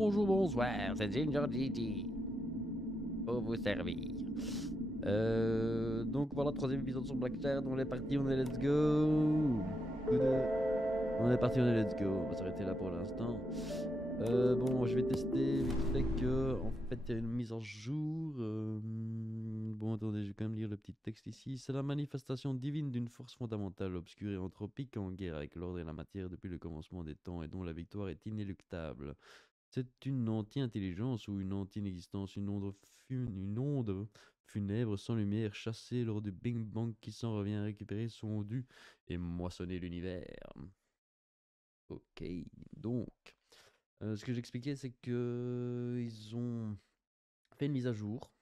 Bonjour, bonsoir, c'est Ginger Gigi. Pour vous servir. Donc voilà, troisième épisode sur Blackshare. On est parti, on est let's go. On est parti, on est let's go. On va s'arrêter là pour l'instant. Bon, je vais tester vite fait que, en fait, il y a une mise en jour. Bon, attendez, je vais quand même lire le petit texte ici. C'est la manifestation divine d'une force fondamentale, obscure et anthropique, en guerre avec l'ordre et la matière depuis le commencement des temps, et dont la victoire est inéluctable. C'est une anti-intelligence ou une anti-existence, une onde funèbre sans lumière, chassée lors du Big Bang qui s'en revient récupérer son dû et moissonner l'univers. Ok, donc, ce que j'expliquais, c'est que ils ont fait une mise à jour,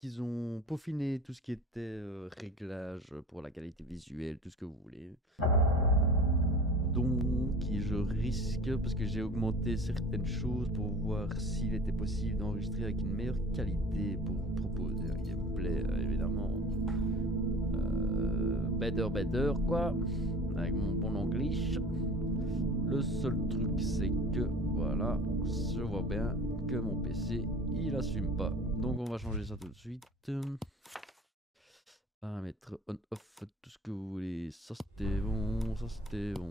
qu'ils ont peaufiné tout ce qui était réglage pour la qualité visuelle, tout ce que vous voulez. Donc, je risque, parce que j'ai augmenté certaines choses pour voir s'il était possible d'enregistrer avec une meilleure qualité pour vous proposer un gameplay, évidemment. Better, quoi, avec mon bon anglish. Le seul truc, c'est que, voilà, je vois bien que mon PC, il assume pas. Donc, on va changer ça tout de suite. Paramètres on-off, tout ce que vous voulez. Ça, c'était bon, ça, c'était bon.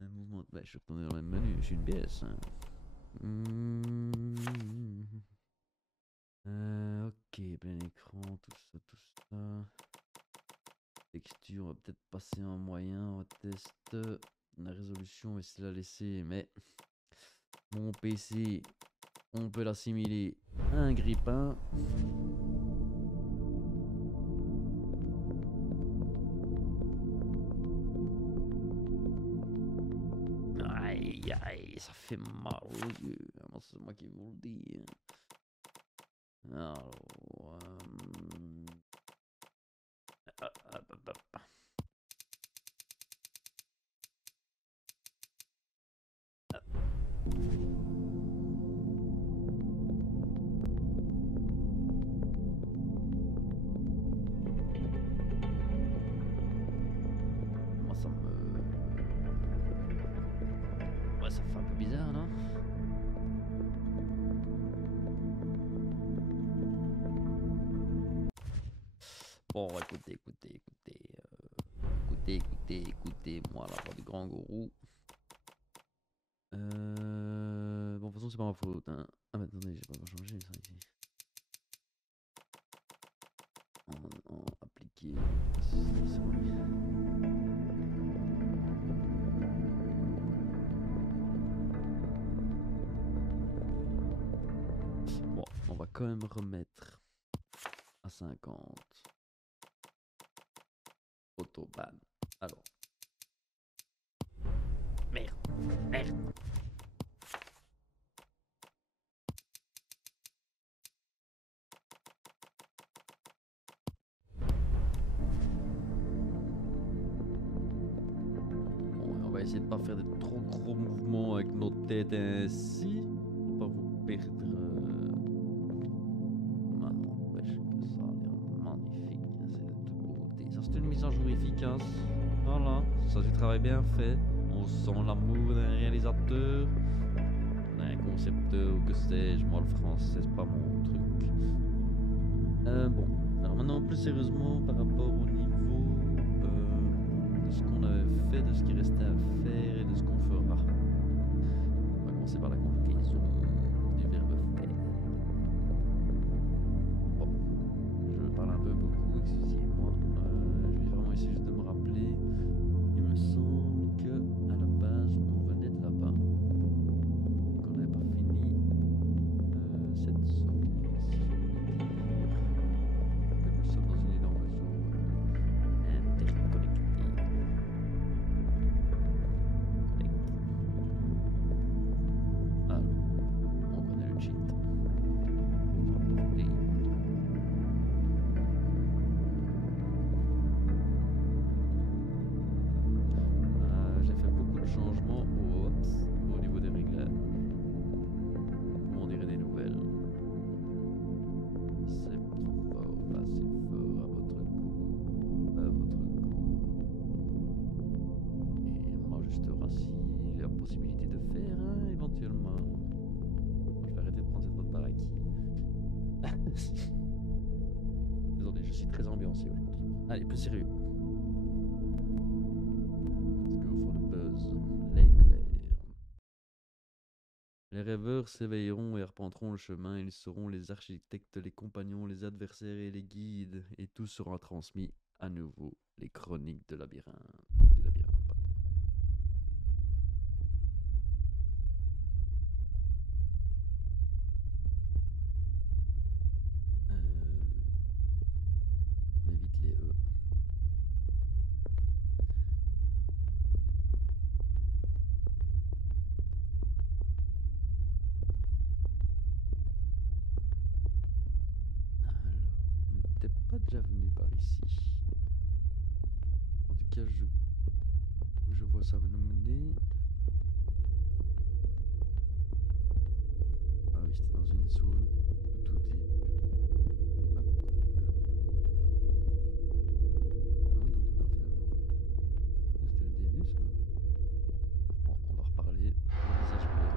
Un mouvement. Bah, je suis retourné dans le même menu, je suis une BS. Hein. Ok, plein écran, tout ça, tout ça. Texture, on va peut-être passer en moyen, on va tester. La résolution, on va essayer de la laisser, mais mon PC, on peut l'assimiler à un grippin. Aïe, aïe, ça fait mal aux yeux. C'est moi qui vous le dis. Alors, moi, ça me... Ouais, ça fait un peu bizarre, non? Bon, écoutez-moi la voix du grand gourou. Bon, de toute façon, c'est pas ma faute, hein. Ah, mais attendez, j'ai pas encore changé ça ici. En appliquer. Bon, on va quand même remettre à 50. Autoban. Alors. Merde. Bon, on va essayer de pas faire de trop gros mouvements avec notre tête ainsi. Pour pas vous perdre. N'empêche que ça a l'air magnifique. C'est de toute beauté. Ça, c'est une mise en jour efficace. Voilà. Ça, c'est travail bien fait. On sent l'amour d'un réalisateur, d'un concepteur, ou que sais-je. Moi, le français, c'est pas mon truc. Bon. Alors maintenant, plus sérieusement, par rapport au niveau de ce qu'on avait fait, de ce qui restait à faire et de ce qu'on fera. On va commencer par la conjugaison du verbe faire. Bon, je parle un peu beaucoup, excusez-moi. Je vais vraiment essayer juste de me rappeler. Il me semble que à la base, on venait de là-bas et qu'on n'avait pas fini cette zone. Si je puis dire que nous sommes dans une énorme zone interconnectée. Alors, on connaît le cheat. Autant en profiter. J'ai fait beaucoup de changements au niveau des réglages. On dirait des nouvelles. C'est trop fort, pas assez fort, à votre goût, à votre goût. Et on m'ajustera si la possibilité de faire. Désolé, je suis très ambiancé aujourd'hui. Allez, plus sérieux. Let's go for the buzz. L'éclair. Les rêveurs s'éveilleront et arpenteront le chemin. Ils seront les architectes, les compagnons, les adversaires et les guides. Et tout sera transmis à nouveau. Les chroniques de labyrinthe. Du labyrinthe, pardon. On évite les E. Alors, on n'est peut-être pas déjà venu par ici. En tout cas, je vois ça va nous mener. Ah oui, c'était dans une zone où tout est. Ah, un doute là finalement. C'était le début ça. Bon, on va reparler. Le visage plein.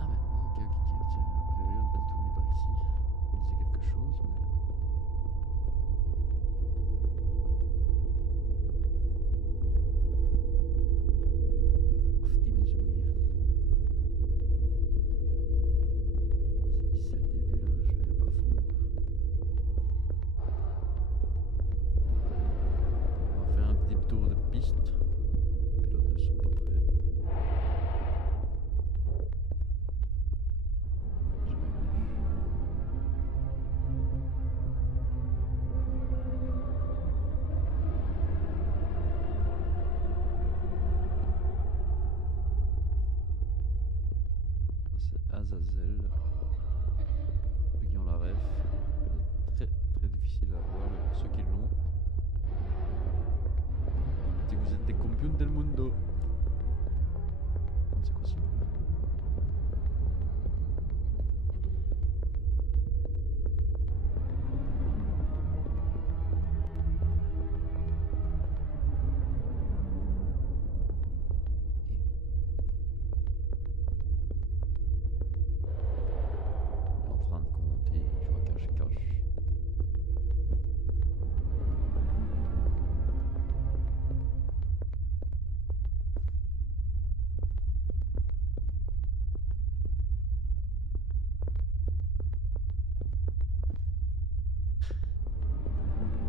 Ah mais non, ok. Tiens, a priori on n'est pas du tout venu par ici. On disait quelque chose, mais. Ouf, dis mes ouïes. C'est le début, hein, je l'avais pas fou. On va faire un petit tour de piste. Les pilotes ne sont pas prêts. C'est Azazel. Ceux qui ont la ref, elle est très difficile à voir, mais pour ceux qui l'ont, si vous êtes des campions del mundo. C'est quoi ce bruit? Il est en train de compter, il joue à cache-cache.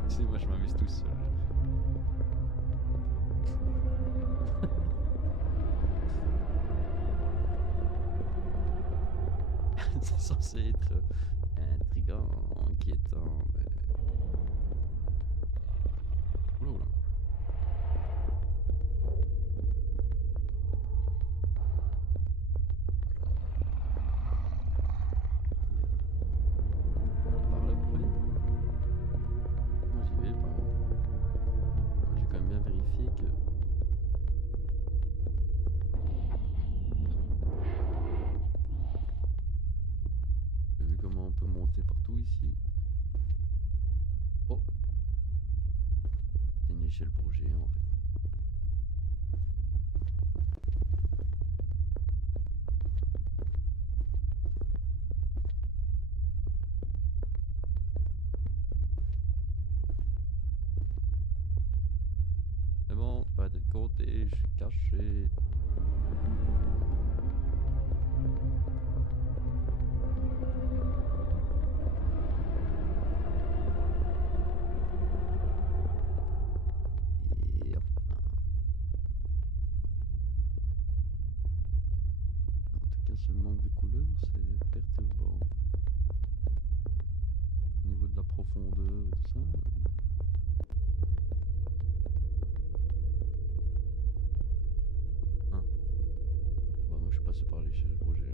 C'est moi je m'amuse tout seul. C'est censé être intriguant, inquiétant, mais. Oula, oula. Par là, vous voyez? Moi j'y vais pas. J'ai quand même bien vérifié que. J'ai vu comment on peut monter partout ici. Oh! C'est une échelle pour géant en fait. Mais bon, pas de côté, je suis caché. Et hop. En tout cas, ce manque de couleur, c'est perturbant. Au niveau de la profondeur et tout ça. Hein. Bah, moi, je suis passé par l'échelle projet.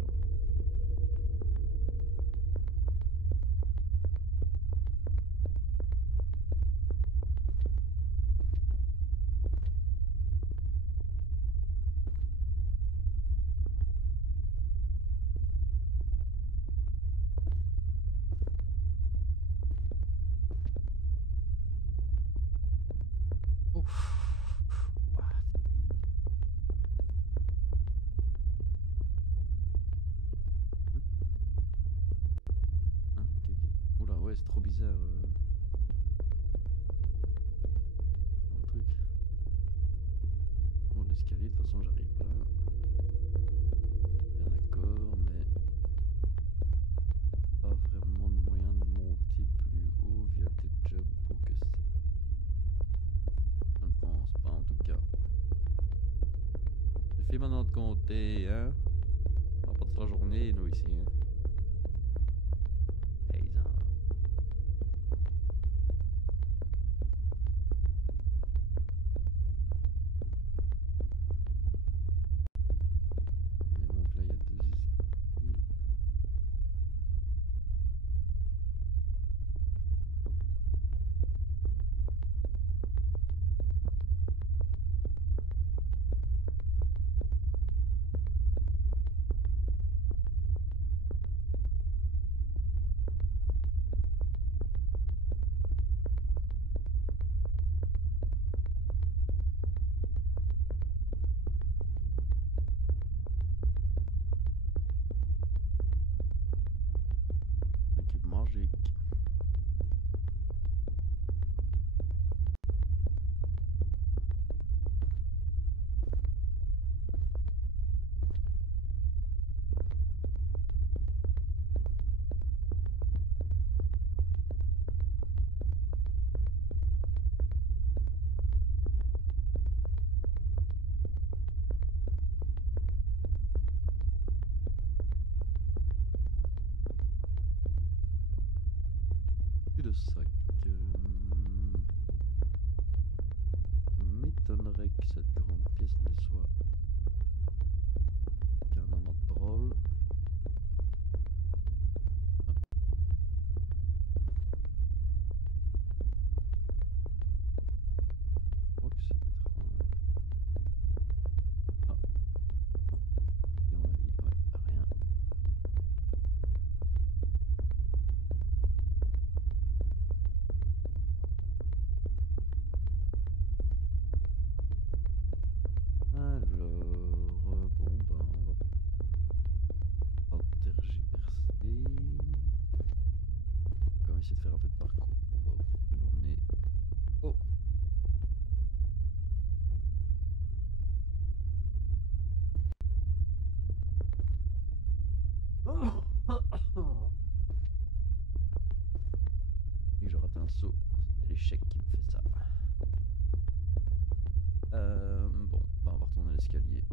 Ouf. Ouah, l'escalier, de toute façon j'arrive là. Bien d'accord, mais pas vraiment de moyen de monter plus haut via des jumps ou que c'est. Je ne pense pas en tout cas. Suffit maintenant de compter, hein. On va pas toute la journée nous ici, hein. Paysan. Et donc là il y a 2 escaliers. Un cube magique. De sac. M'étonnerait que cette grande pièce ne soit qu'un amas de brol. Ah, je crois que c'est étrange. Ah, non. Et à mon avis, ouais, rien. Alors, bon, bah, on va pas tergiverser. On va essayer de faire un peu de parcours pour voir où ça peut nous mener. Oh! Et je rate un saut. C'est l'échec qui me fait ça. Bon, bah, on va retourner à l'escalier.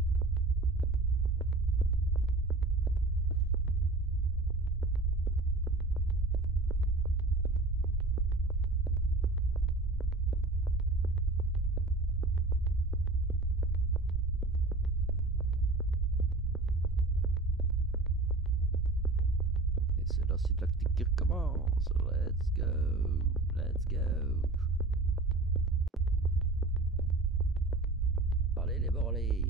Et c'est là, c'est tactique qui recommence. Let's go. Let's go. Allez les borlés.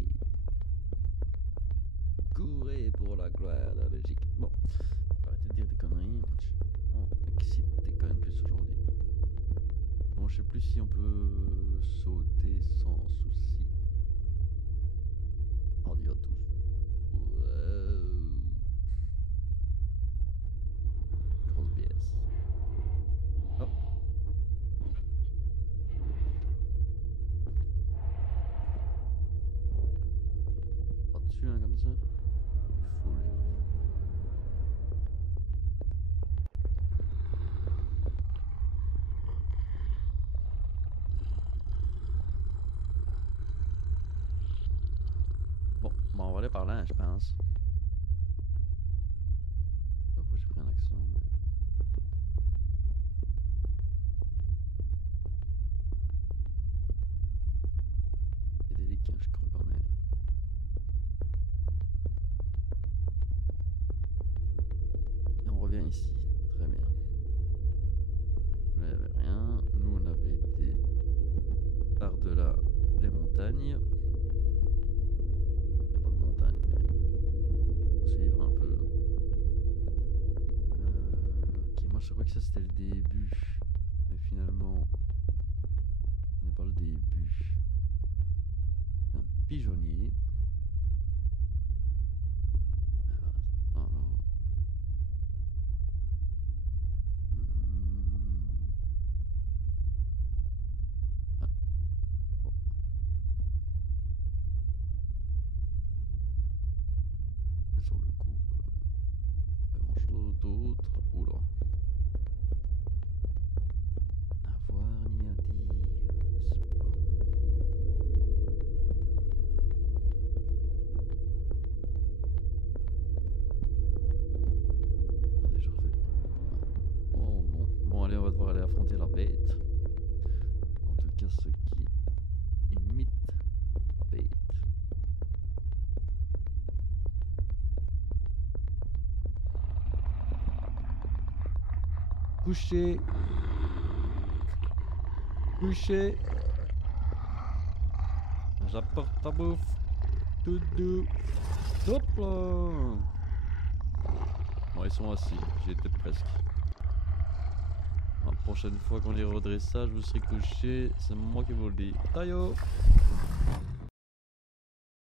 Courez pour la gloire de la Belgique. Bon, arrêtez de dire des conneries. Je suis vraiment excité quand même plus aujourd'hui. Bon, je sais plus si on peut sauter sans souci. On y va tous. Wow. Grosse pièce. Oh. Pas dessus, hein, comme ça. Il faut les... Bon, bah on va aller par là, je pense. Je sais pas pourquoi j'ai pris un accent, mais... Il y a des liquides, je crois qu'on est... Et on revient ici. Très bien. Vous n'avez rien. Nous, on avait été par-delà les montagnes. Il n'y a pas de montagne, mais faut suivre un peu. Ok, moi je crois que ça c'était le début. Mais finalement, ce n'est pas le début. C'est un pigeonnier. Ah, alors... Ah, bon. sur le coup, pas grand chose d'autre. Oula. À voir ni à dire, n'est-ce pas? Ah, déjà refait. Oh non. Bon, allez, on va devoir aller affronter la bête. En tout cas, ce qui imite la bête. Couché. Couché. J'apporte ta bouffe. Tout doux. Hop là. Bon, ils sont assis. J'y étais presque. La prochaine fois qu'on ira au dressage, vous serez couché. C'est moi qui vous le dis. Taillot.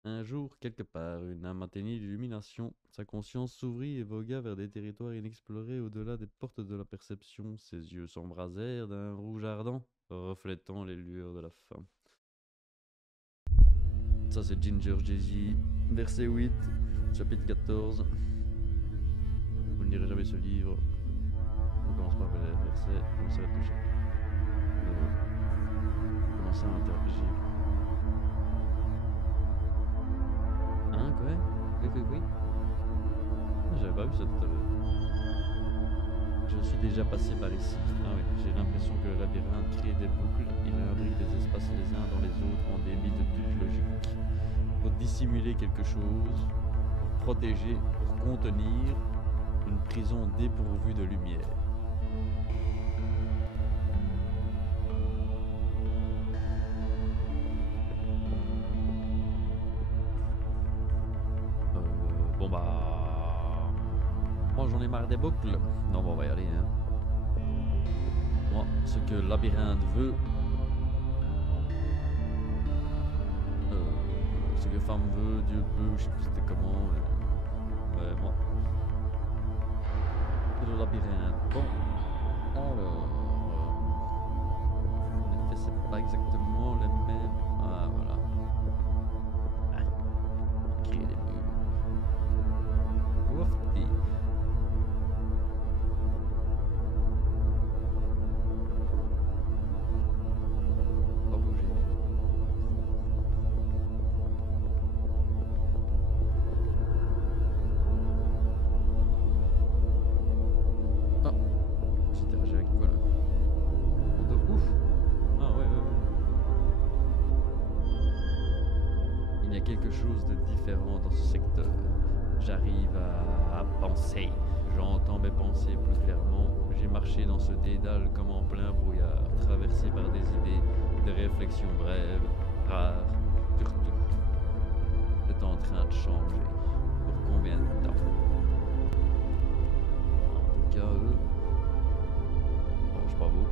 Un jour, quelque part, une âme atteignit l'illumination. Sa conscience s'ouvrit et vogua vers des territoires inexplorés au-delà des portes de la perception. Ses yeux s'embrasèrent d'un rouge ardent, reflétant les lueurs de la femme. Ça, c'est Ginger Jay-Z, verset 8, chapitre 14. Vous ne lirez jamais ce livre. On commence par les versets, on s'arrête au chapitre. Commencez à interagir. Hein, quoi? Oui. Ah, j'avais pas vu ça tout à l'heure. Je suis déjà passé par ici. Ah oui, j'ai l'impression que le labyrinthe crée des boucles. Il imbrique des espaces les uns dans les autres en débit de toute logique. Pour dissimuler quelque chose, pour protéger, pour contenir une prison dépourvue de lumière. Bon bah... Moi j'en ai marre des boucles. Non, bon, on va y aller, hein. Moi, ce que le labyrinthe veut... ce que femme veut, Dieu peut, je sais plus c'était comment. Ouais, moi. Le labyrinthe. Bon. Alors... en effet, c'est pas exactement les mêmes... Ah, voilà. Ah. Créer des murs. Wofty. Pas bouger. Ah. J'interagis avec quoi là? De ouf. Ah ouais. Il y a quelque chose de différent dans ce secteur. J'arrive à penser. J'entends mes pensées plus clairement. J'ai marché dans ce dédale comme en plein brouillard, traversé par des idées, des réflexions brèves, rares, surtout. C'est en train de changer. Pour combien de temps? En tout cas, eux, mangent pas beaucoup.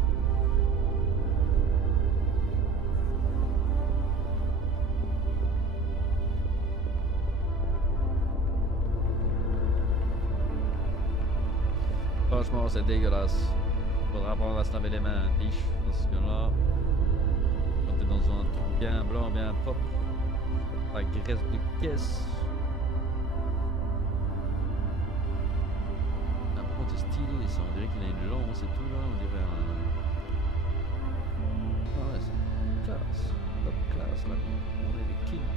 Franchement, c'est dégueulasse. Faudra apprendre à se laver les mains, tiche. Parce que là, quand t'es dans un truc bien blanc, bien propre, la graisse de caisse. Ah, par contre, c'est stylé ça. On dirait qu'il a une lance et tout là. On dirait un. Ah ouais, c'est classe. Top classe là. On est des kings.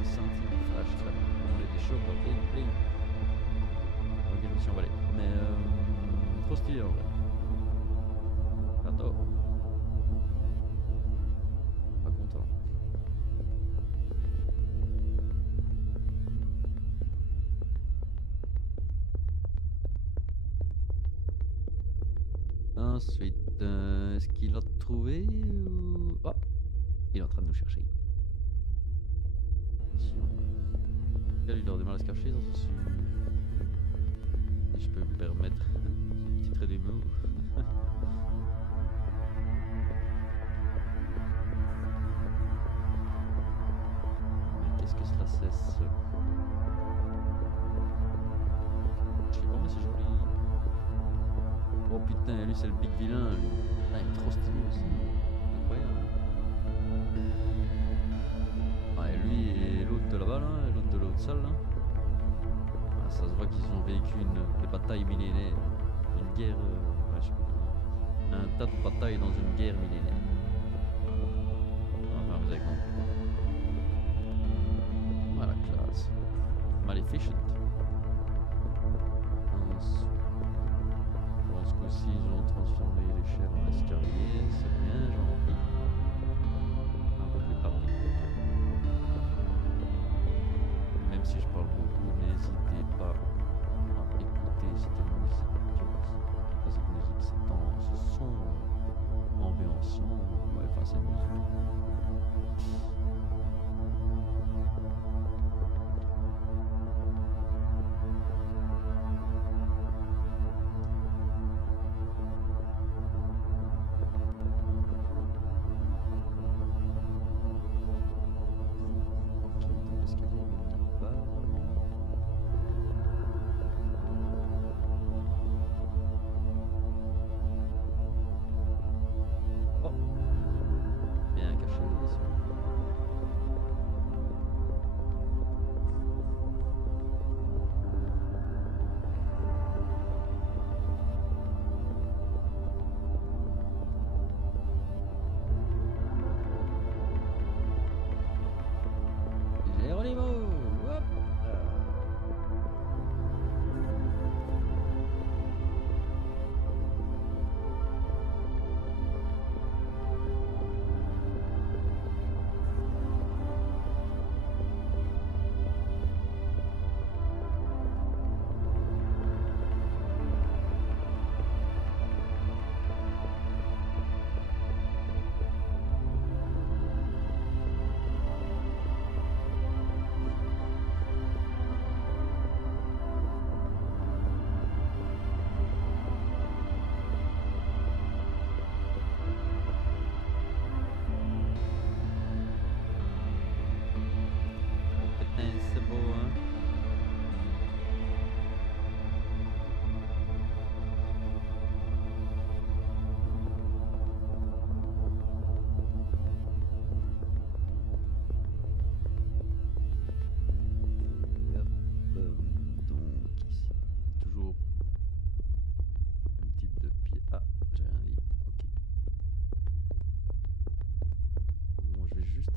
On sentit un flash là. On est des chauves, bling bling. Ok, je me suis emballé. Mais trop stylé en vrai. J'adore. Pas content. Ensuite, est-ce qu'il a trouvé ou... Oh, il est en train de nous chercher. Attention. Il a du mal à se cacher, j'en suis sûr. Si je peux me permettre ce petit trait d'humour. Mais qu'est-ce que cela cesse? Je sais pas, mais c'est joli. Oh putain, lui c'est le big vilain. Lui. Ah, il est trop stylé aussi. Incroyable. Ah, et lui et l'autre de là-bas, là, et l'autre de l'autre salle, là. Ah, ça se voit qu'ils ont vécu des batailles millénaires. Une guerre. Ouais, je sais pas. Un tas de batailles dans une guerre millénaire. Enfin, vous avez compris. Voilà, classe. Maleficent. Ensuite, bon, ce coup-ci, ils ont transformé l'échelle en escalier. C'est bien gentil. Un peu plus pratique. Même si je parle beaucoup, n'hésitez pas à écouter cette musique. Cette musique, ce son ambiançant. Ouais, enfin, c'est musique.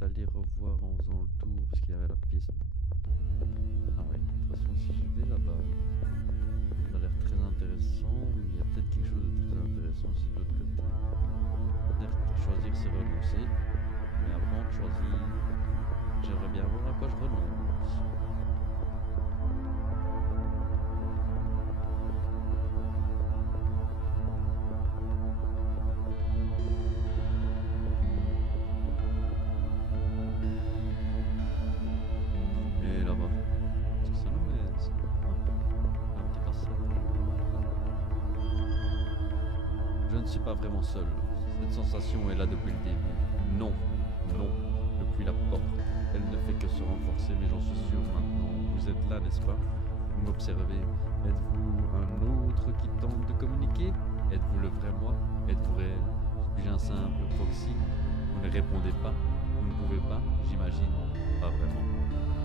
Aller revoir en faisant le tour parce qu'il y avait la pièce. Ah ouais, de toute façon si je vais là-bas, ça a l'air très intéressant, mais il y a peut-être quelque chose de très intéressant aussi de l'autre côté. Peut-être choisir c'est renoncer, mais avant de choisir, j'aimerais bien voir à quoi je renonce. Je ne suis pas vraiment seul. Cette sensation est là depuis le début. Non, non, depuis la porte. Elle ne fait que se renforcer, mais j'en suis sûr maintenant. Vous êtes là, n'est-ce pas? Vous m'observez. Êtes-vous un autre qui tente de communiquer? Êtes-vous le vrai moi? Êtes-vous réel? Suis-je un simple proxy? Vous ne répondez pas? Vous ne pouvez pas? J'imagine. Pas vraiment.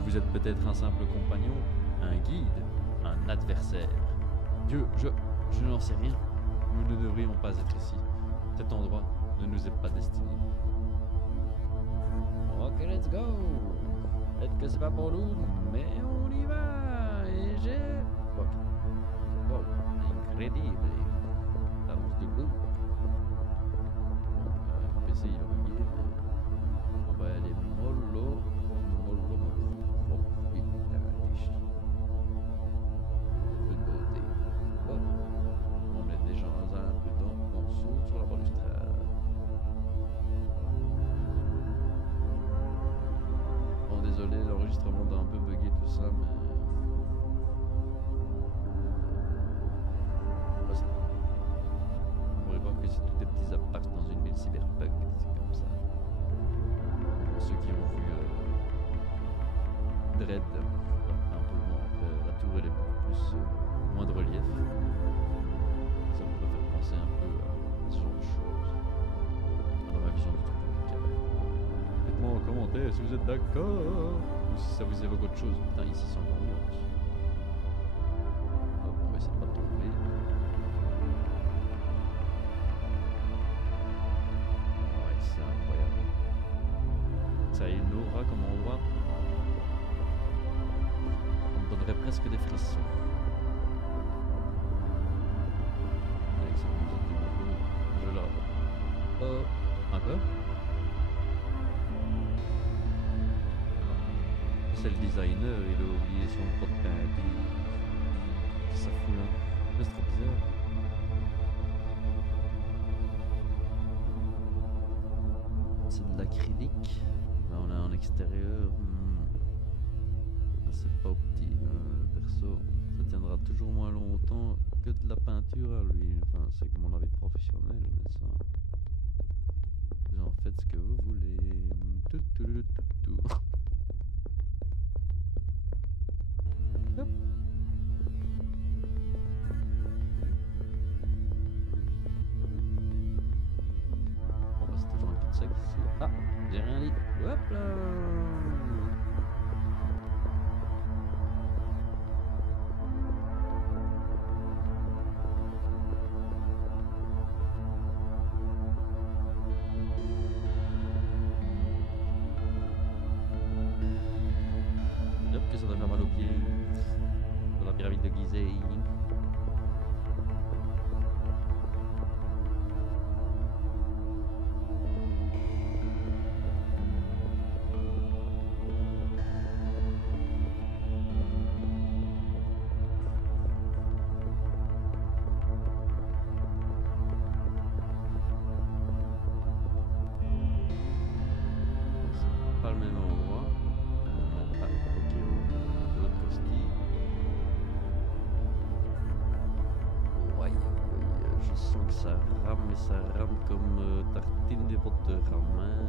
Vous êtes peut-être un simple compagnon, un guide, un adversaire. Dieu, je n'en sais rien. Nous ne devrions pas être ici. Cet endroit ne nous est pas destiné. Ok, let's go. Peut-être que c'est pas pour nous, mais on y va. Et j'ai... Ok. Wow, incroyable. L'avance de l'eau. Bon, le PC il a bugué, mais on va aller mollo. Bon, oui, la tige. De beauté. Hop. On est déjà dans un prudent, on saute sur la balustrade. Bon, désolé, l'enregistrement a un peu bugué tout ça, mais... On pourrait voir que c'est tous des petits apparts dans une ville cyberpunk, c'est comme ça. Pour ceux qui ont vu Dread, un peu bon, après la tour elle est beaucoup plus... moins de relief. Ça me peut faire penser un peu à ce genre de choses. Dans ma vision du truc en tout cas. Dites-moi en commentaire si vous êtes d'accord ou si ça vous évoque autre chose. Putain, ici c'est encore mieux. Ça a une aura comme endroit. On me donnerait presque des frissons. Avec cette musique du morceau, je la... Oh, encore? C'est le designer, il a oublié son pot de peinture. Ça fout là. Mais c'est trop bizarre. C'est de l'acrylique. Là on est en extérieur. C'est pas opti. Perso, ça tiendra toujours moins longtemps que de la peinture à lui. Enfin, c'est comme mon avis professionnel, mais ça. Vous en faites ce que vous voulez. Tout. Hop. Bon bah c'est toujours un cul-de-sac ici. Ah, j'ai rien dit. Hop là. Hop que ça doit faire mal aux pieds. Dans la pyramide de Gizeh. Pas le même endroit. Ah, ok, de l'autre côté. Ouais, je sens que ça rame, mais ça rame comme tartine des bottes de ramen.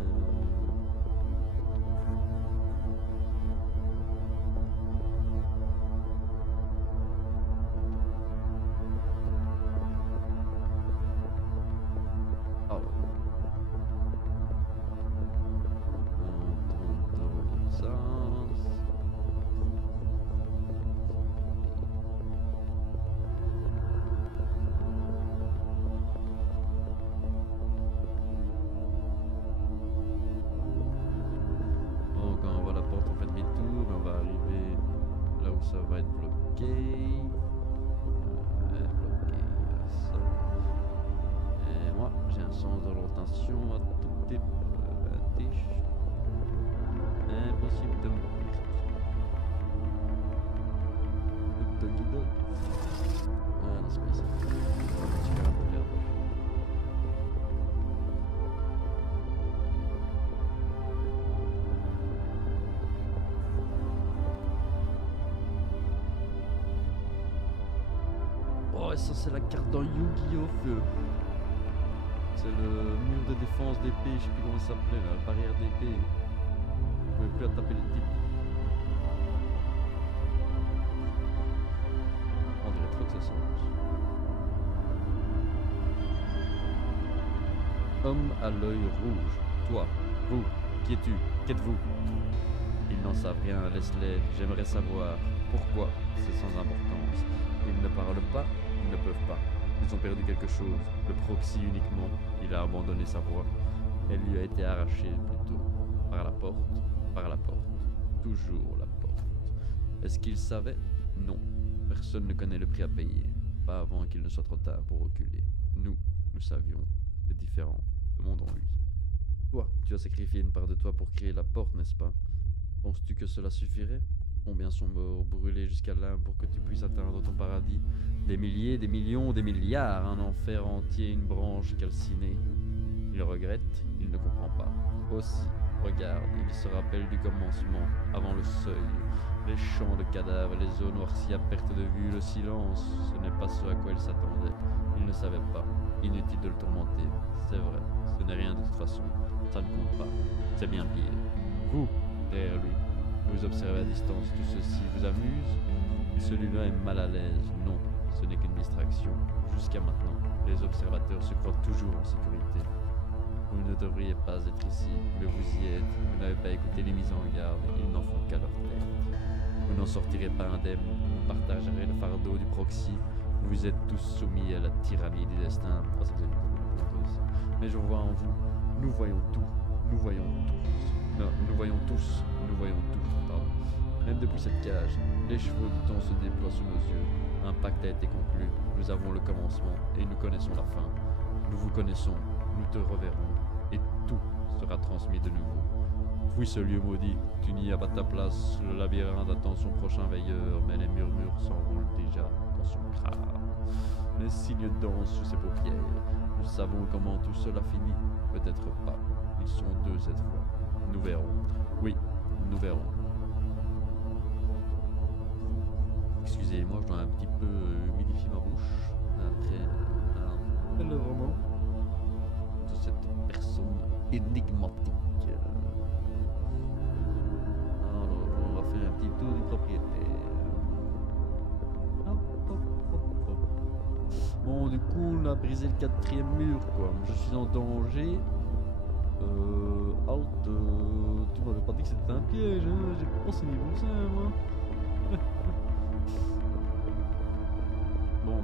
Ah ouais. On tourne dans l'autre sens. Bon, quand on voit la porte, on fait demi-tour, mais on va arriver là où ça va être bloqué. Bloqué, ça. Et moi, j'ai un sens de rotation à toute tiche. Impossible de me perdre. Doggy dog. Ah non, c'est pas ça. Je suis carrément perdu. Oh, et ça c'est la carte dans Yu-Gi-Oh! Feu. C'est le mur de défense d'épée, je sais plus comment ça s'appelait là, la barrière d'épée. Vous pouvez plus attaquer le type. On dirait trop que ça change. Homme à l'œil rouge. Toi, vous, qui es-tu? Qu'êtes-vous? Ils n'en savent rien, laisse-les. J'aimerais savoir pourquoi. C'est sans importance. Ils ne parlent pas, ils ne peuvent pas. Ils ont perdu quelque chose. Le proxy uniquement. Il a abandonné sa voix. Elle lui a été arrachée plutôt. Par la porte. Par la porte. Toujours la porte. Est-ce qu'il savait? Non. Personne ne connaît le prix à payer. Pas avant qu'il ne soit trop tard pour reculer. Nous savions. C'est différent. Demandons-lui. Toi, tu as sacrifié une part de toi pour créer la porte, n'est-ce pas? Penses-tu que cela suffirait? Combien sont morts, brûlés jusqu'à l'âme pour que tu puisses atteindre ton paradis? Des milliers, des millions, des milliards, un enfer entier, une branche calcinée. Il regrette, il ne comprend pas. Aussi, regarde, il se rappelle du commencement, avant le seuil. Les champs de cadavres, les eaux noircies à perte de vue, le silence, ce n'est pas ce à quoi il s'attendait. Il ne savait pas. Inutile de le tourmenter. C'est vrai, ce n'est rien de toute façon. Ça ne compte pas. C'est bien pire. Vous, derrière lui, vous observez à distance, tout ceci vous amuse? Celui-là est mal à l'aise. Non, ce n'est qu'une distraction. Jusqu'à maintenant, les observateurs se croient toujours en sécurité. Vous ne devriez pas être ici, mais vous y êtes. Vous n'avez pas écouté les mises en garde, ils n'en font qu'à leur tête. Vous n'en sortirez pas indemne, vous partagerez le fardeau du proxy. Vous êtes tous soumis à la tyrannie du destin. Oh, ça vous mais je vois en vous, nous voyons tout, nous voyons tous. Non, nous voyons tous, nous voyons tout, pardon. Même depuis cette cage, les chevaux du temps se déploient sous nos yeux. Un pacte a été conclu, nous avons le commencement et nous connaissons la fin. Nous vous connaissons, nous te reverrons, et tout sera transmis de nouveau. Fuis ce lieu maudit, tu n'y as pas ta place, le labyrinthe attend son prochain veilleur, mais les murmures s'enroulent déjà dans son crâne. Les signes dansent sous ses paupières, nous savons comment tout cela finit, peut-être pas, ils sont deux cette fois, nous verrons, oui, nous verrons. Excusez-moi, je dois un petit peu humidifier ma bouche après le roman de cette personne énigmatique. Alors, on va faire un petit tour du propriétaire. Hop, hop, hop, hop. Bon, du coup, on a brisé le 4e mur, quoi. Je suis en danger. Halt, tu m'avais pas dit que c'était un piège, hein? J'ai pas ce niveau ça, moi. Bon,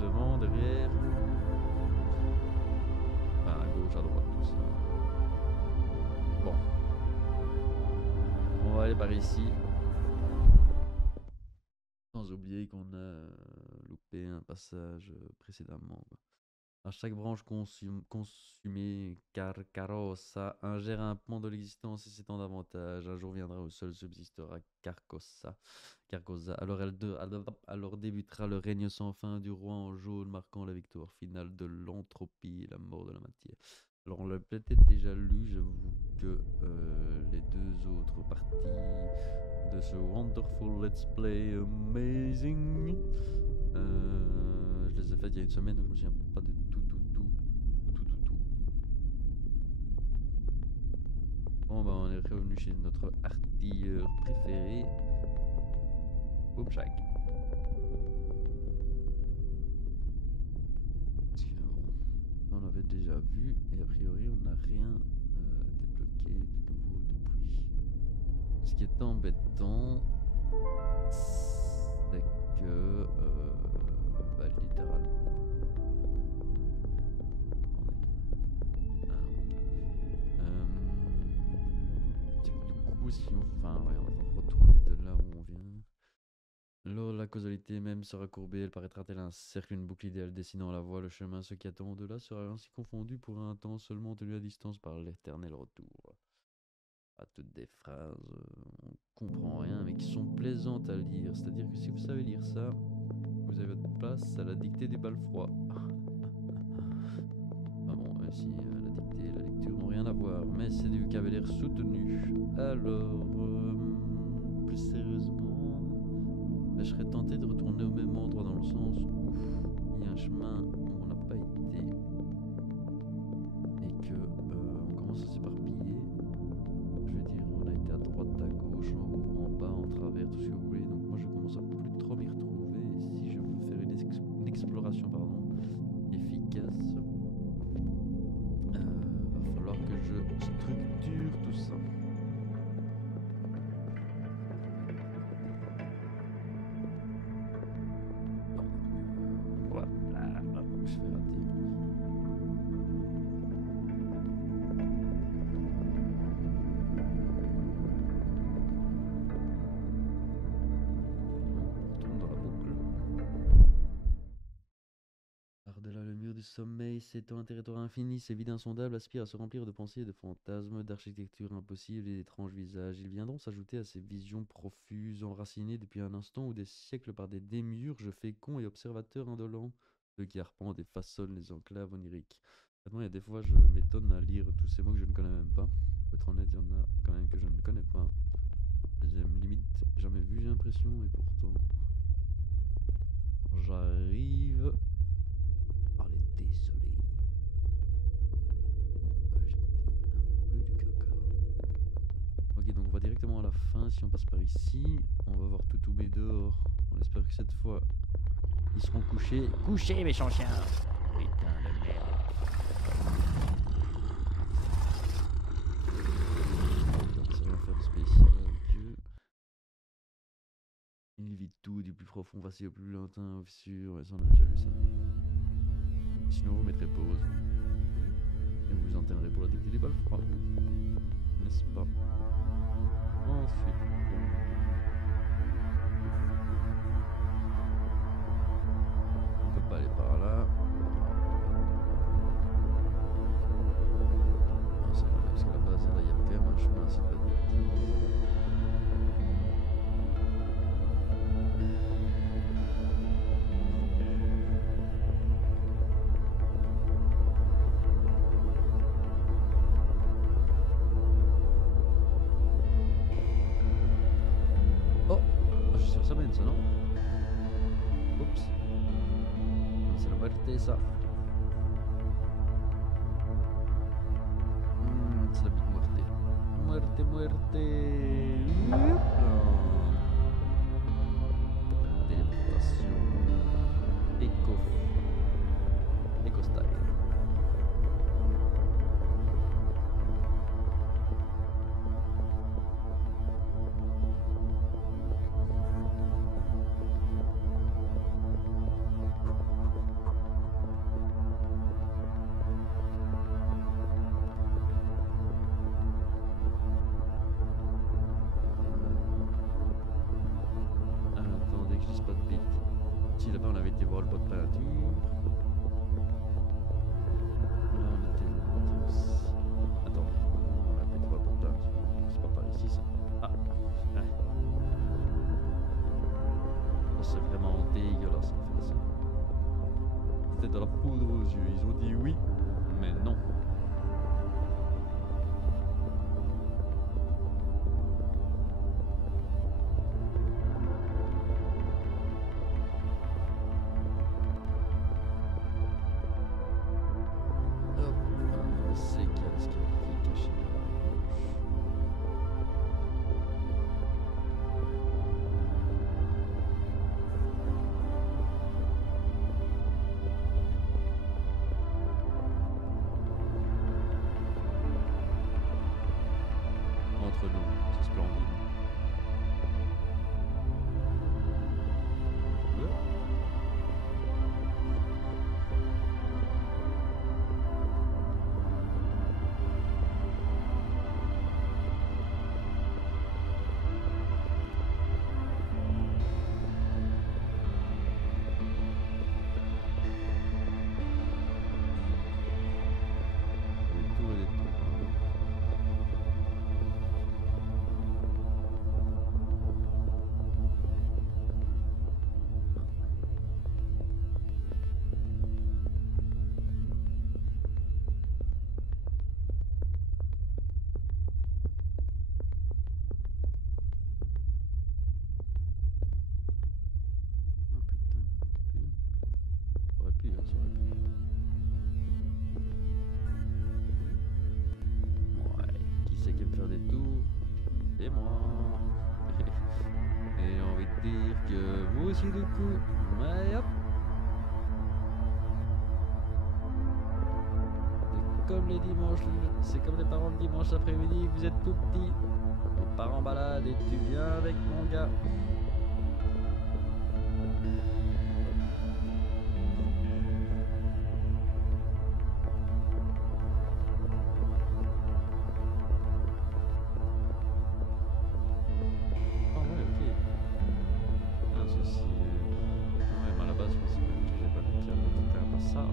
devant, derrière, enfin à gauche, à droite, tout ça. Bon, on va aller par ici. Sans oublier qu'on a loupé un passage précédemment. À chaque branche consumée, Carcarossa ingère un pan de l'existence et s'étend davantage. Un jour viendra où seul subsistera Carcosa. Alors débutera le règne sans fin du roi en jaune, marquant la victoire finale de l'entropie et la mort de la matière. Alors on l'a peut-être déjà lu, j'avoue que les deux autres parties de ce Wonderful Let's Play Amazing, je les ai faites il y a une semaine, donc je me souviens pas de tout. Bon bah on est revenu chez notre artilleur préféré, Boomshag. Parce que bon, on l'avait déjà vu et a priori on n'a rien débloqué de nouveau depuis. Ce qui est embêtant, c'est que bah, littéralement. Si on... Enfin, ouais, on va retourner de là où on vient. Lors la causalité même sera courbée, elle paraîtra tel un cercle, une boucle idéale dessinant la voie, le chemin, ce qui attend au-delà sera ainsi confondu pour un temps seulement tenu à distance par l'éternel retour. À toutes des phrases, on comprend rien, mais qui sont plaisantes à lire. C'est-à-dire que si vous savez lire ça, vous avez votre place à la dictée des balles froids. Enfin bon, si la dictée et la lecture n'ont rien à voir, mais c'est du vocabulaire soutenu. Alors, plus sérieusement, je serais tenté de retourner au même endroit dans le sens où il y a un chemin où on n'a pas été et que on commence à s'éparpiller. Je veux dire, on a été à droite, à gauche, en haut, en bas, en travers, tout ce que vous voulez. Donc moi je commence à plus trop m'y retrouver. Si je veux faire une exploration efficace, va falloir que je structure tout ça. Du sommeil s'étend un territoire infini, ces vides insondables aspirent à se remplir de pensées et de fantasmes, d'architecture impossible et d'étranges visages. Ils viendront s'ajouter à ces visions profuses, enracinées depuis un instant ou des siècles par des démiurges féconds et observateurs indolents, ceux qui arpentent et façonnent les enclaves oniriques. Maintenant, il y a des fois, je m'étonne à lire tous ces mots que je ne connais même pas. Pour être honnête, il y en a quand même que je ne connais pas. Je les ai limite jamais vus, j'ai l'impression, et pourtant, j'arrive. Oh, les désolés. Bon, j'ai un peu de caca. Ok, donc on va directement à la fin. Si on passe par ici, on va voir Toutoumé dehors. On espère que cette fois, ils seront couchés. Couchés, méchants chiens! Putain de merde. Ça va faire de spécial avec eux. Il vit tout, du plus profond passé au plus lointain, au fissure. Ouais, ça on a déjà lu ça. Sinon vous mettrez pause et vous vous entraînerez pour la dictée des balles froides, n'est-ce pas? ensuite. On peut pas aller par là. Non, c'est vrai, parce que la base, là, il y a quand même un chemin assez pas Oh, je suis sur sa mène, ça, non? Oups. C'est la muerte, ça. C'est la bite muerte. Muerte, muerte. Hop là. Téléportation. Eco style. Attendez que je dise pas de bêtises. Si là-bas on avait été voir le pot de peinture. Là on était aussi. Attendez, on a pas été voir le pot de peinture. C'est pas par ici ça. Ah, ouais. Ça c'est vraiment dégueulasse en fait ça. C'était de la poudre aux yeux. Ils ont dit oui, mais non. Hop, on sait qu'il y a l'escalier qui est caché là. Entre nous, c'est splendide. Ouais. Des tours et des tours. Oh putain, ça aurait pu, hein, ça aurait pu. Ouais, qui c'est qui aime faire des tours? C'est moi. Et j'ai envie de dire que vous aussi du coup. Ouais, hop. C'est comme les dimanches, c'est comme les parents le dimanche après-midi, vous êtes tout petits. On part en balade et tu viens avec mon gars. Ah ouais, ok. Ah, ceci. Ah ouais, mais à la base, je pensais même que j'avais pas vu qu'il y avait un passage.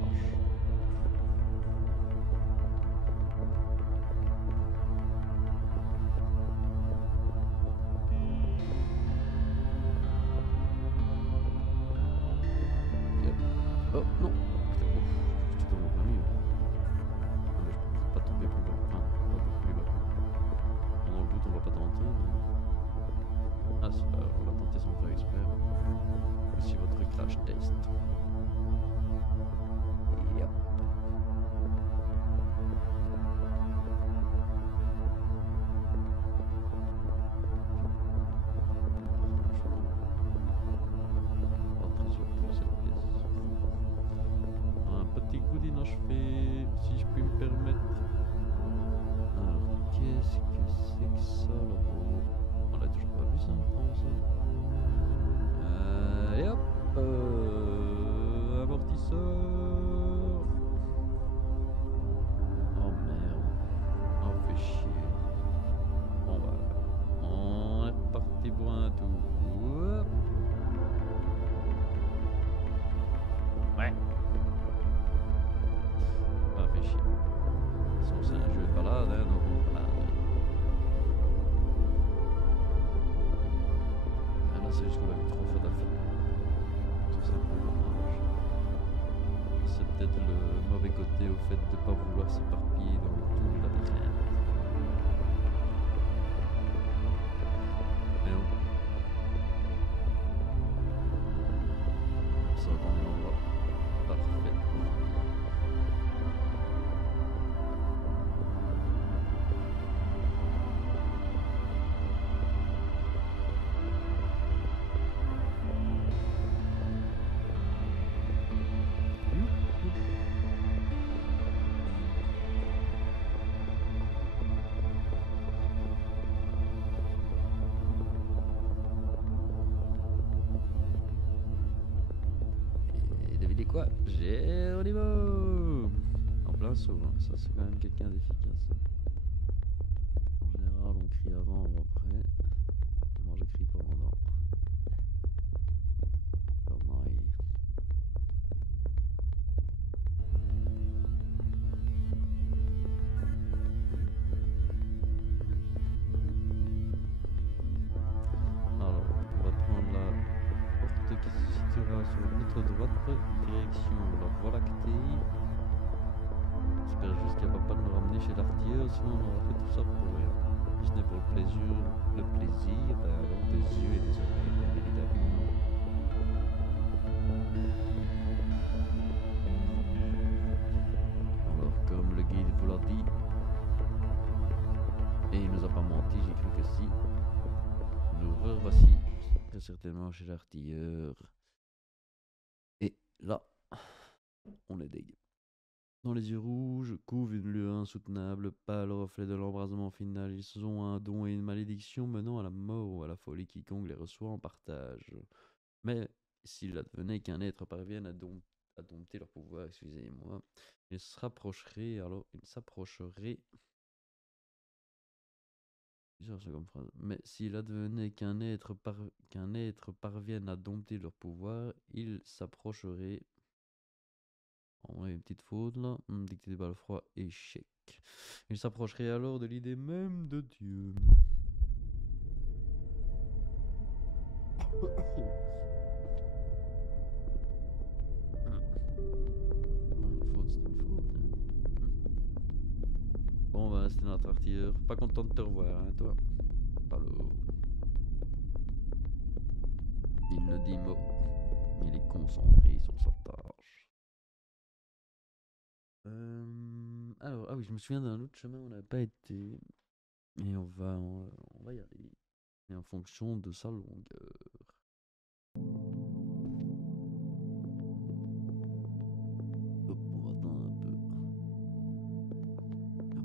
Ok. Oh non! Putain, ouf, je tombe au plein milieu. Non, mais je peux pas tomber plus bas. Enfin, pas beaucoup plus bas. Pendant le doute, on va pas tenter. Mais... Ah si, bah, on l'a tenté sans faire exprès. Voici votre crash test. Yep. Pas très surpris cette pièce. Un petit goodie inachevé, si je puis me permettre. Alors, qu'est-ce que c'est que ça là-haut? On l'a toujours pas vu ça en France. Et hop, amortisseur. Oh merde, oh fait chier. Bon bah, on c'est juste qu'on l'a vu 3 fois d'affilée. Je trouve ça un peu dommage. C'est peut-être le mauvais côté au fait de ne pas vouloir s'éparpiller dans tout le labyrinthe. Mais bon. Ça qu'on est en bas. Parfait. Et devinez quoi? Geronimo! En plein saut, hein. Ça c'est quand même quelqu'un d'efficace. En général on crie avant ou après. Moi je crie pendant. Connerie. Alors, on va prendre la porte qui se situera sur notre droite, direction la Voie lactée. J'espère juste qu'elle va pas nous ramener chez l'artilleur, sinon on aura fait tout ça pour rien. Si ce n'est pour le plaisir, des yeux et des oreilles, bien évidemment. Alors, comme le guide vous l'a dit, et il nous a pas menti, j'ai cru que si, nous revoici très certainement chez l'artilleur. Et là, on est deg. Dans les yeux rouges couvre une lueur insoutenable, pâle reflet de l'embrasement final. Ils ont un don et une malédiction menant à la mort ou à la folie quiconque les reçoit en partage. Mais s'il advenait qu'un être parvienne à dompter leur pouvoir, excusez-moi, il s'approcherait. Bizarre ça comme phrase. Mais s'il advenait qu'un être parvienne à dompter leur pouvoir, il s'approcherait. On a une petite faute là. Dictée des balles froids, échec. Il s'approcherait alors de l'idée même de Dieu. Une faute, c'est une faute. Hein. Bon, bah, c'était notre artilleur. Pas content de te revoir, hein, toi. Allô. Il ne dit mot. Il est concentré sur sa tâche. Alors, ah oui, je me souviens d'un autre chemin où on n'a pas été. Et on va y aller. Et en fonction de sa longueur. Hop, on va attendre un peu.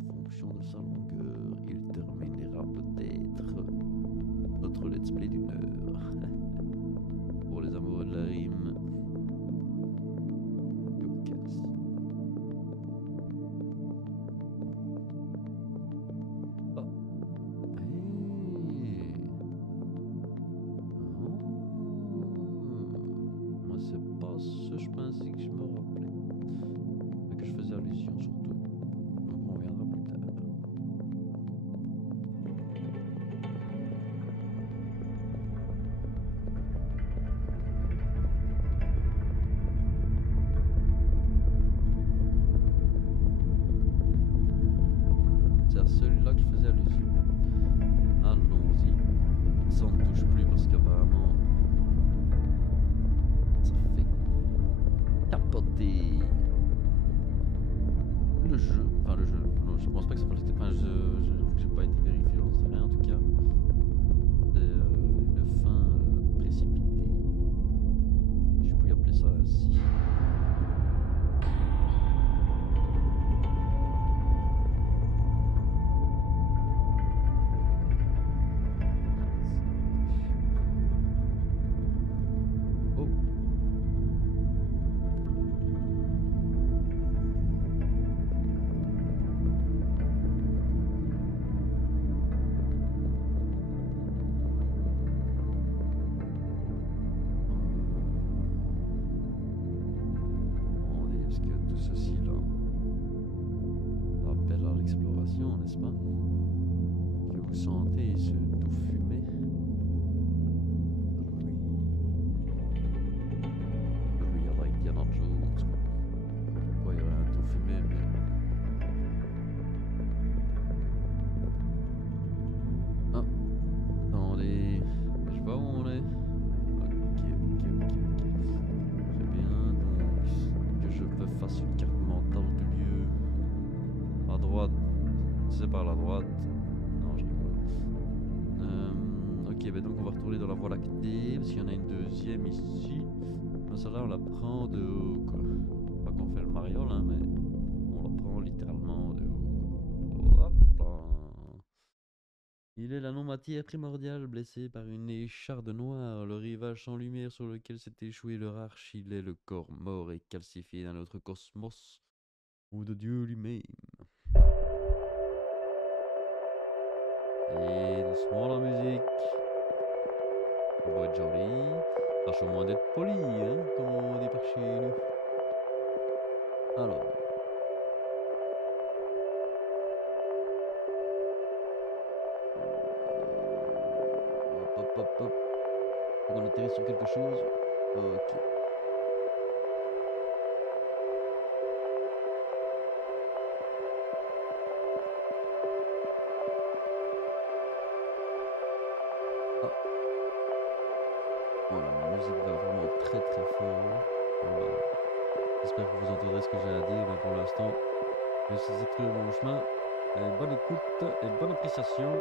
En fonction de sa longueur, il terminera peut-être notre let's play d'une heure. Pour les amoureux de la rime. Cocasse. Oh. Hey. Oh. Moi, c'est pas ce chemin-ci que je me rappelais. Mais que je faisais allusion surtout. Donc on reviendra plus tard. C'est à celui-là que je faisais allusion. Allons-y. Ça on ne touche plus parce qu'apparemment ça fait capoter le jeu. Enfin le jeu. Non, je pense pas que ça fasse. Enfin j'ai pas été vérifié, j'en sais rien en tout cas. C'est une fin précipitée. Je peux appeler ça ainsi. Oh. Demandez, parce que tout ceci là appelle à l'exploration, n'est-ce pas? Que vous sentez ce doux fumé. passer par la droite. Non, je rigole. Ok, bah donc on va retourner dans la voie lactée, parce qu'il y en a une deuxième ici. Mais celle-là, on la prend de haut, quoi. Pas qu'on fait le mariole, hein, mais on la prend littéralement de haut. Hop là. Il est la non-matière primordiale, blessée par une écharde noire, le rivage sans lumière sur lequel s'est échoué leur arche. Il est le corps mort et calcifié d'un autre cosmos, ou de Dieu lui-même. Et doucement la musique. Ça va être joli. Tâche au moins d'être poli, hein, comme on dit par chez nous. Alors. Hop, hop, hop, hop. Faut qu'on atterrisse sur quelque chose. Ok. Ah. Oh, la musique va vraiment très très fort. Bon, bah, j'espère que vous entendrez ce que j'ai à dire, mais pour l'instant, je suis sur le bon chemin. Bonne écoute et bonne appréciation.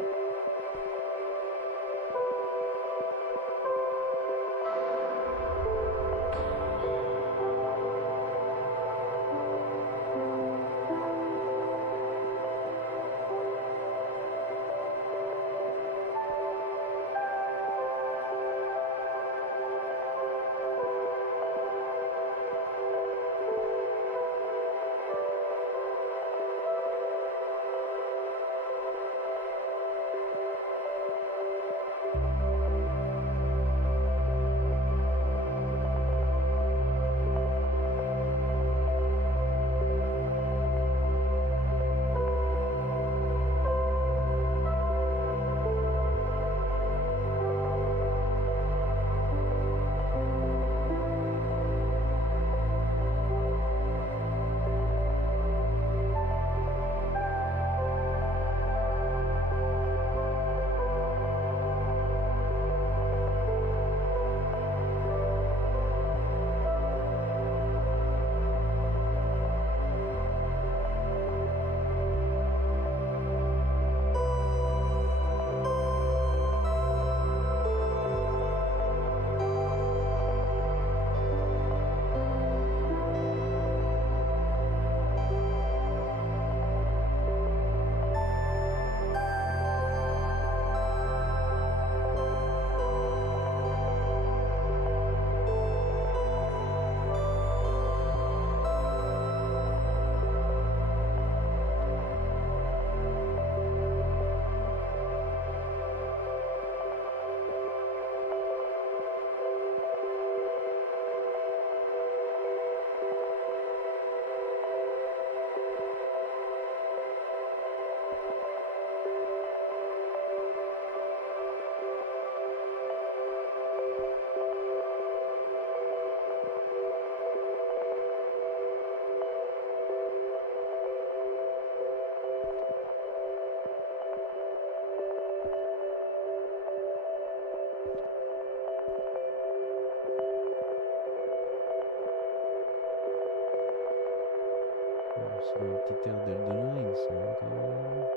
C'est un petit air d'Elden Ring, ça, hein, quand même.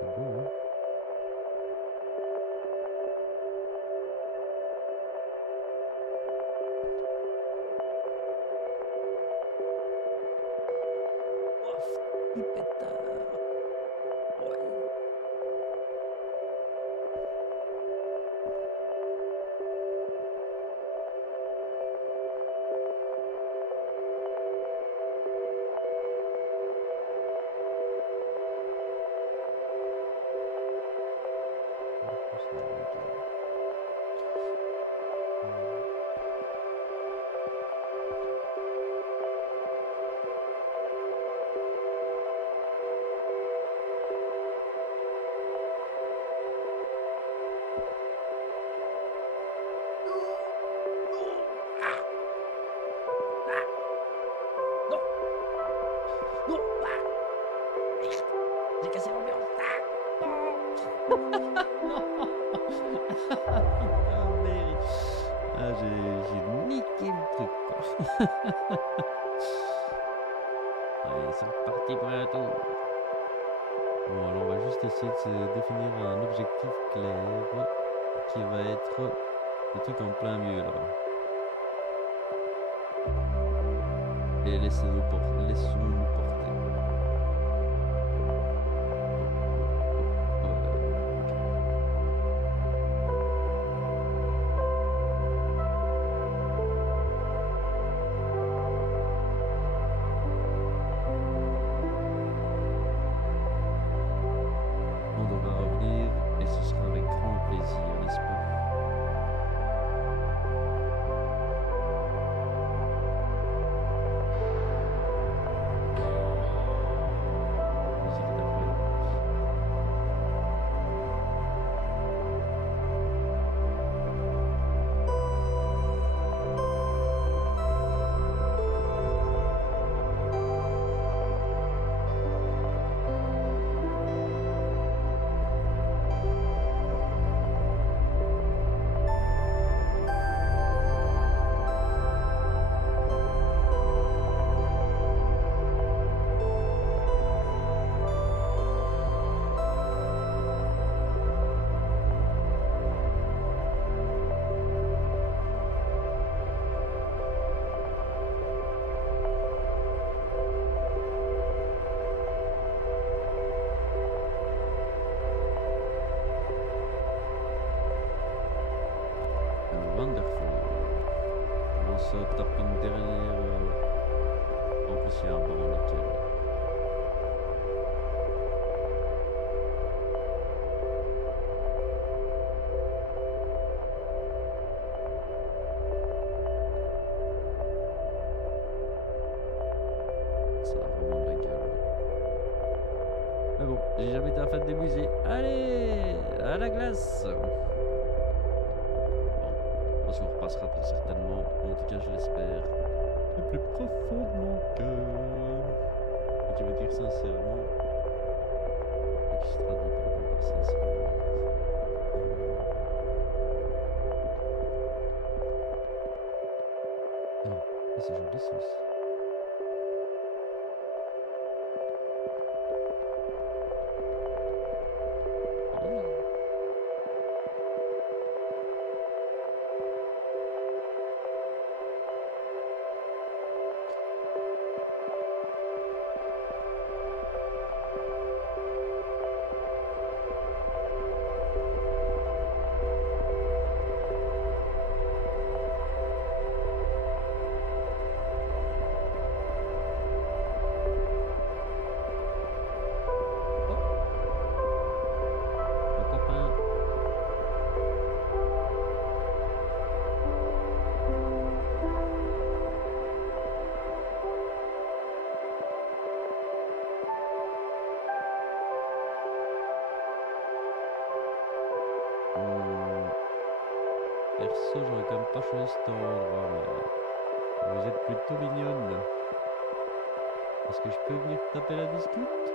C'est beau, hein. Ouaf, petit pétard. Ouais. Non, merde, j'ai cassé l'ambiance. Putain, merde. Ah, j'ai niqué le truc, quoi. Allez, c'est reparti pour un tour. Bon, juste essayer de se définir un objectif clair qui va être le truc en plein milieu là-bas. Et laissons-nous porter. On devra revenir et ce sera avec grand plaisir, n'est-ce pas? La musique est incroyable. Wonderful. On se tape une dernière. En plus, il y a un banc nickel. Ça a vraiment de la gueule. Mais bon, j'ai jamais été un fan des musées. Allez, à la glace. Parce qu'on repassera très certainement, en tout cas je l'espère, le plus profond de mon cœur. Et qui veut dire sincèrement, et qui se traduit par sincèrement. Non, et c'est joli ça aussi. Perso, j'aurais quand même pas choisi cet endroit, mais vous êtes plutôt mignonne. Est-ce que je peux venir taper la discute?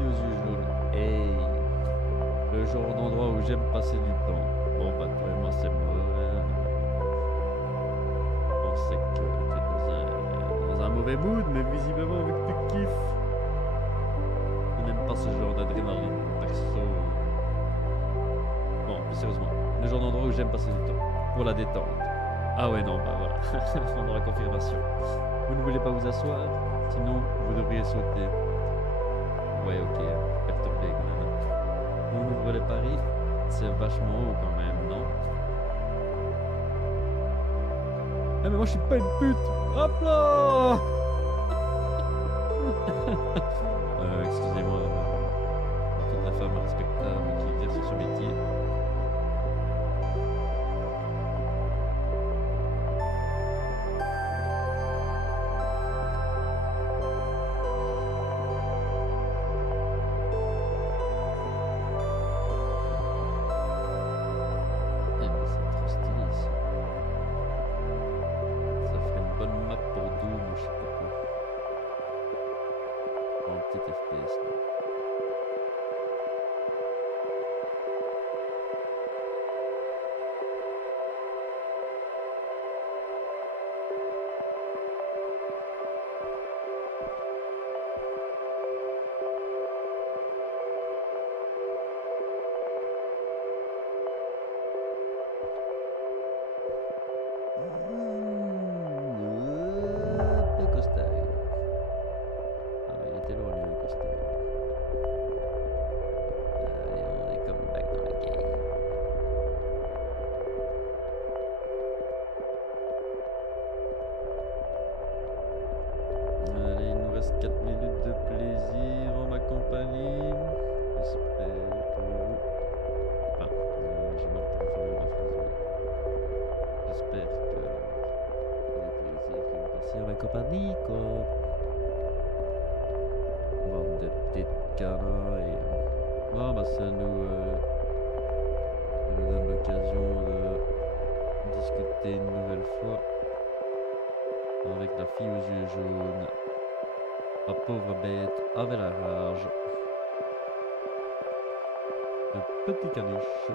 Et aux yeux jaunes. Hey, le genre d'endroit où j'aime passer du temps. Bon bah toi et moi c'est mauvais. Je pensais que tu es dans un mauvais mood, mais visiblement vu que tu kiffes. Je n'aime pas ce genre d'adrénaline, perso. Bon, plus sérieusement, le genre d'endroit où j'aime passer du temps, pour la détente. Ah ouais, non, bah voilà, on aura confirmation. Vous ne voulez pas vous asseoir? Sinon, vous devriez sauter. Ouais, ok, perturbé quand même. On ouvre les paris, c'est vachement haut quand même, non? Ah mais moi je suis pas une pute! Hop là! Excusez-moi, toute la femme respectable qui exerce ce métier. FPS là. Nico. On va vendre des petites cannes et... Ah bah ça nous donne l'occasion de discuter une nouvelle fois avec la fille aux yeux jaunes. La pauvre bête avait la rage. Le petit caniche.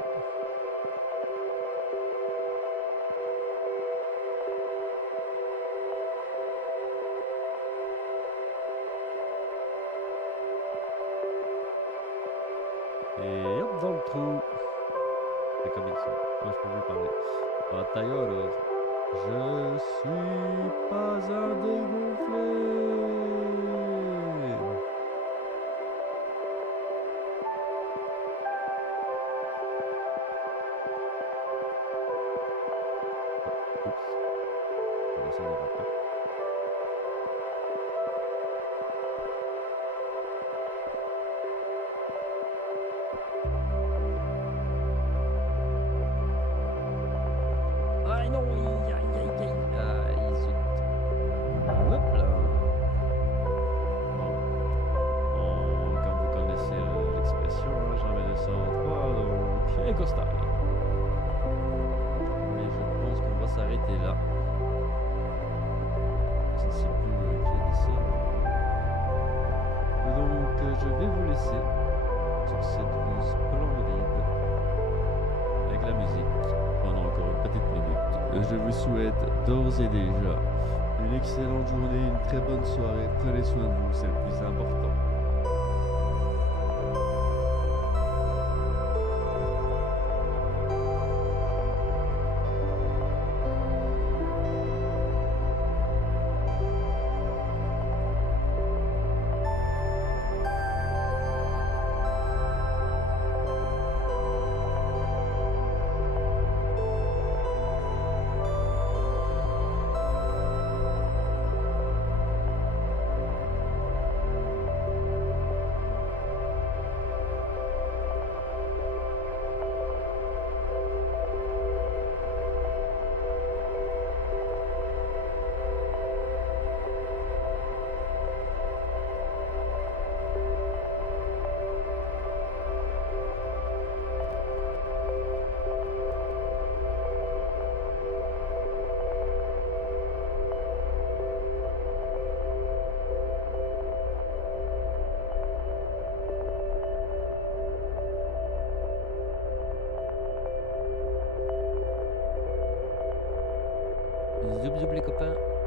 Et hop dans le trou. C'est comme ils sont. Moi je peux plus parler. Ah tailleur. Je suis pas un dégonflé. Oups. Ça n'ira pas. Aïe non, aïe aïe aïe aïe. Aïe zut. Hop là. Bon, comme vous connaissez l'expression, hein, j'en mets 203, donc et Costa. Mais je pense qu'on va s'arrêter là. Je ne sais plus lequel c'est. Donc je vais vous laisser sur cette vue splendide avec la musique pendant encore une petite minute. Je vous souhaite d'ores et déjà une excellente journée, une très bonne soirée. Prenez soin de vous, c'est le plus important. Zoub zoub les copains.